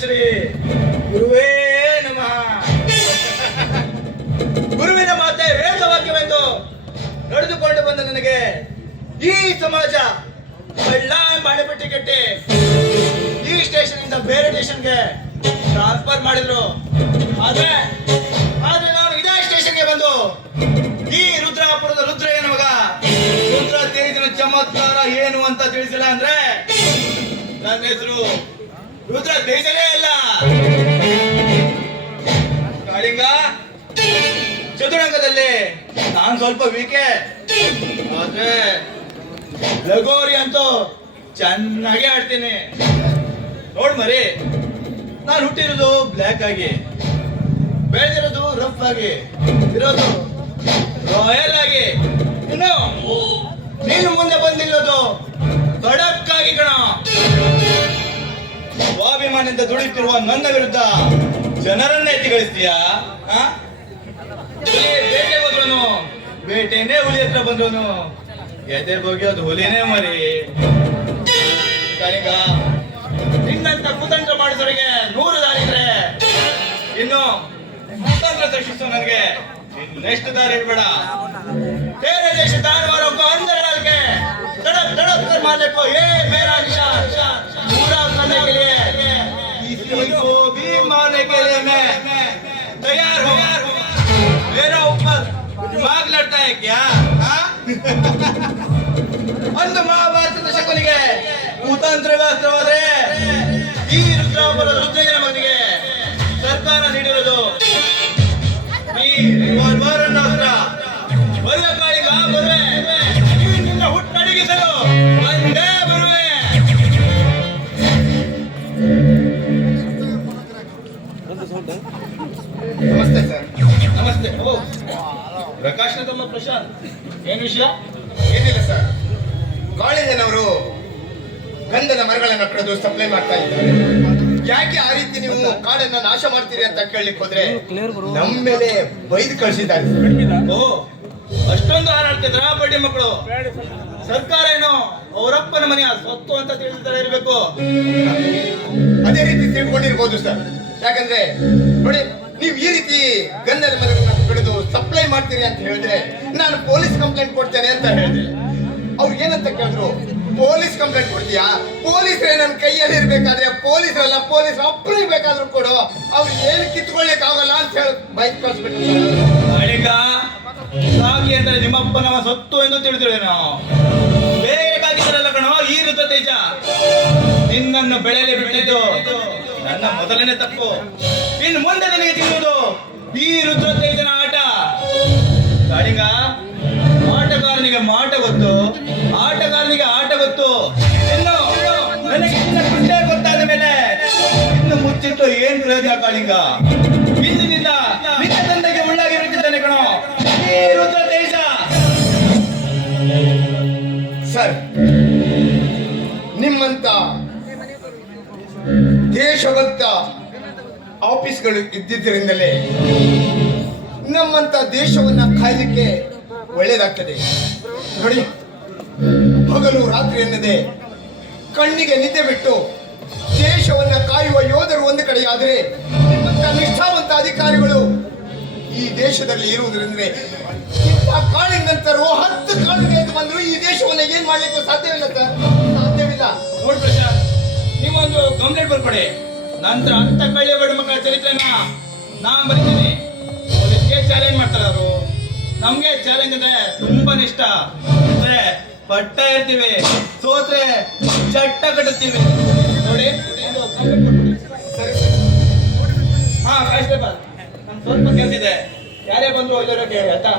ಶ್ರೀ ಗುರುವೇ ನಮಃ. ಗುರುವಿನ ಮಾತೆ ವೇದವಾಕ್ಯವಂತು ನಡೆದುಕೊಂಡು ಬಂದ ನನಗೆ ಈ ಸಮಾಜ ಬಳ್ಳ ಬಾಳೆಪಟ್ಟಿ ಕಟ್ಟಿ. ಈ ಸ್ಟೇಷನ್ ಇಂದ ಬೇರೆ ಸ್ಟೇಷನ್ಗೆ ಟ್ರಾನ್ಸ್ಫರ್ ಮಾಡಿದ್ರು. ಆದ್ರೆ ಆದ್ರೆ ನಾನು ಇದೇ ಸ್ಟೇಷನ್ಗೆ ಬಂದು ಈ ರುದ್ರಾಪುರದ ರುದ್ರ ಏನು ಮಗ ರುದ್ರ ತೇರಿದಿನ. ಚಮತ್ಕಾರ ಏನು ಅಂತ ತಿಳಿಸಿಲ್ಲ ಅಂದ್ರೆ ನನ್ನ ಹೆಸರು ರುದ್ರ ತೇಜನೇ ಅಲ್ಲ. ಕಾಳಿಂಗ ಚತುರಂಗದಲ್ಲಿ ನಾನು ಸ್ವಲ್ಪ ವೀಕೆ ಆದ್ರೆ, ಲಗೋರಿ ಅಂತೂ ಚೆನ್ನಾಗಿ ಆಡ್ತೀನಿ. ನೋಡ್ ಮರಿ, ನಾನು ಹುಟ್ಟಿರೋದು ಬ್ಲ್ಯಾಕ್ ಆಗಿ, ಬೆಳೆದಿರೋದು ರಫ್ ಆಗಿ, ಇರೋದು ರಾಯಲ್ ಆಗಿ. ಇನ್ನು, ನೀನು ಮುಂದೆ ಬಂದಿರೋದು ಖಡಕ್ ಆಗಿ ಕಣ. ಸ್ವಾಭಿಮಾನದಿಂದ ದುಡಿತಿರುವ ನನ್ನ ವಿರುದ್ಧ ಜನರನ್ನೇ ಎತ್ತಿಗಳಿಸ್ತೀಯಾ? ಬೇಟೆ ಬೇಟೆನೇ ಹುಲಿ ಹತ್ರ ಬಂದ್ರುನು. ಎದೆ ಬಗೆಯೋದು ಹುಲಿನೇ ಮರಿ. ಕನಿಕ ನಿನ್ನಂತ ಕುತಂತ್ರ ಮಾಡಿದವರಿಗೆ ನೂರು ದಾರಿ ಇದ್ರೆ ಇನ್ನು ಕುತಂತ್ರ ದರ್ಶಿಸು ನನಗೆ. ನೆಕ್ಸ್ಟ್ ದಾರಿ ಇಡ್ಬೇಡ ಬೇರೆ ದೇಶ ದಾನವಾರಕ್ಕೂ ಅಂದ್ರೆ ನನಗೆ ತಡಪ್ ತಡಪ್ ಮಾಡಲಿಕ್ಕೋ ಏ, ಮೇರಾ ನಿಶಾ ನೂರ को भीख के लिए मैं तैयार हूँ। मेरा ऊपर दिमाग लड़ता है क्या? हाँ? अंत तो महाभारत तो शकुन कुतंत्र वस्त्रवाद ನಮಸ್ತೆ ಸರ್. ನಮಸ್ತೆ. ಓ ಪ್ರಕಾಶ್ ತಮ್ಮ ಪ್ರಶಾಂತ್. ಏನ್ ವಿಷಯ? ಏನಿಲ್ಲ ಸರ್. ಕಾಳಿಂಗನವರು ಗಂಧದ ಮರಗಳನ್ನು ಕಡಿದು ಸಪ್ಲೈ ಮಾಡ್ತಾ ಇದ್ದಾರೆ. ಯಾಕೆ ಆ ರೀತಿ ನೀವು ಕಾಡನ್ನ ನಾಶ ಮಾಡ್ತೀರಿ ಅಂತ ಕೇಳಲಿಕ್ಕೆ ಹೋದ್ರೆ ನಮ್ಮ ಮೇಲೆ ಬೈದು ಕಳಿಸಿದ್ದಾರೆ. ಓ ಅಷ್ಟೊಂದು ಹಾರಾಡ್ತಿದ್ರ ಬಡ್ಡಿ ಮಕ್ಕಳು. ಸರ್ಕಾರ ಏನು ಅವರಪ್ಪನ ಮನೆಯ ಸ್ವತ್ತು ಅಂತ ತಿಳಿಸ್ತಾರೆ ಇರಬೇಕು. ಅದೇ ರೀತಿ ತಿಳ್ಕೊಂಡಿರ್ಬೋದು ಸರ್. ಯಾಕಂದ್ರೆ, ನೋಡಿ, ನೀವು ಈ ರೀತಿ ಗಂಧದ ಮರಗಳನ್ನ ಕಡಿದು ಸಪ್ಲೈ ಮಾಡ್ತೀರಿ ಅಂತ ಹೇಳಿದ್ರೆ, ನಾನು ಪೊಲೀಸ್ ಕಂಪ್ಲೇಂಟ್ ಕೊಡ್ತೇನೆ ಅಂತ ಹೇಳಿದ್ರೆ, ಅವ್ರು ಏನಂತ ಕೇಳಿದ್ರು? ಪೊಲೀಸ್ ಕಂಪ್ಲೇಂಟ್ ಕೊಡ್ತೀಯಾ? ಪೊಲೀಸರೇ ನನ್ನ ಕೈಯಲ್ಲಿ ಇರ್ಬೇಕಾದ್ರೆ ಪೊಲೀಸರಲ್ಲ ಪೊಲೀಸ್ ಒಬ್ಬರು ಬೇಕಾದ್ರೂ ಕೊಡು. ಅವ್ರು ಏನು ಕಿತ್ಕೊಳ್ಳಿಕ್ ಆಗಲ್ಲ ಅಂತ ಹೇಳಿ ಬೈಕ್ ಕಳ್ಸ್ಬಿಟ್ಟು ಸಾಗಿ ಅಂದ್ರೆ ನಿಮ್ಮಪ್ಪನವ ಸೊತ್ತು ಎಂದು ತಿಳಿದಿರುವೆ ನಾವು. ಬೇಕಾಗಿದ್ದರಲ್ಲ ಕಣೋ, ಈ ಋತ ತೇಜ ನಿನ್ನನ್ನು ಬೆಳೆಯಲಿ ಬಿಟ್ಟಿದ್ದು ನನ್ನ ಮೊದಲನೇ ತಪ್ಪು. ಇನ್ನು ಮುಂದೆ ನನಗೆ ತಿಳಿಯುವುದು ಈ ರುದ್ರ ತೇಜನ ಆಟ. ಕಾಳಿಂಗ ಆಟಗಾರನಿಗೆ ಮಾಟ ಗೊತ್ತು, ಆಟಗಾರನಿಗೆ ಆಟ ಗೊತ್ತು. ಇನ್ನು ನನಗೆ ಇನ್ನ ಗುಡ್ಡೆ ಗೊತ್ತಾದ ಮೇಲೆ ಇನ್ನು ಮುಚ್ಚಿಟ್ಟು ಏನ್ ಪ್ರಯೋಜನ ಕಾಳಿಂಗ? ಇಂದಿನಿಂದ ನಿನ್ನ ತಂದೆಗೆ ಉಳ್ಳಾಗಿರುತ್ತಿದ್ದಾನೆ ಕಣೋ. ಈ ರುದ್ರ ತೇಜ ಸರ್, ನಿಮ್ಮಂತ ದೇಶಭಕ್ತ ಆಫೀಸ್ಗಳು ಇದ್ದಿದ್ದರಿಂದಲೇ ನಮ್ಮಂತ ದೇಶವನ್ನ ಕಾಯಲಿಕ್ಕೆ ಒಳ್ಳೇದಾಗ್ತದೆ. ನೋಡಿ, ಹಗಲು ರಾತ್ರಿ ಎನ್ನದೆ ಕಣ್ಣಿಗೆ ನಿದ್ದೆ ಬಿಟ್ಟು ದೇಶವನ್ನ ಕಾಯುವ ಯೋಧರು ಒಂದು ಕಡೆಯಾದರೆ ನಿಷ್ಠಾವಂತ ಅಧಿಕಾರಿಗಳು ಈ ದೇಶದಲ್ಲಿ ಇರುವುದರಿಂದ ಇಂಥ ಕಾಳಿನಂತರು ಹತ್ತು ಕಾಳು ಬಂದರು ಈ ದೇಶವನ್ನ ಏನ್ ಮಾಡ್ಲಿಕ್ಕೂ ಸಾಧ್ಯವಿಲ್ಲ ಸರ್. ಸಾಧ್ಯವಿಲ್ಲ. ನೋಡ್ ಪ್ರಶಾಂತ್ ನೀವೊಂದು ಕಂಪ್ಲೇಂಟ್ ಬರ್ಕೊಡಿ. ನಂತರ ಅಂತ ಕಳ್ಳ ಬಡ ಮಕ್ಕಳ ಚರಿತ್ರೆನ ನಾ ಬರ್ತೀನಿ. ಪೊಲೀಸ್ಗೆ ಚಾಲೆಂಜ್ ಮಾಡ್ತಾರೆ ಅವರು. ನಮ್ಗೆ ಚಾಲೆಂಜ್ ಅಂದ್ರೆ ತುಂಬಾ ಇಷ್ಟ. ಅಂದ್ರೆ ಪಟ್ಟ ಇರ್ತೀವಿ ಸೋತ್ರೆ ಚಟ್ಟ ಕಟ್ಟುತ್ತೀವಿ ನೋಡಿ ಹಾ ಕಾನ್ಸ್ಟೇಬಲ್ ನಮ್ ಸ್ವಲ್ಪ ಕೆಲಸ ಇದೆ ಯಾರೇ ಬಂದ್ರು ಇಲ್ಲೋರಕ್ಕೆ ಆಯ್ತಾ?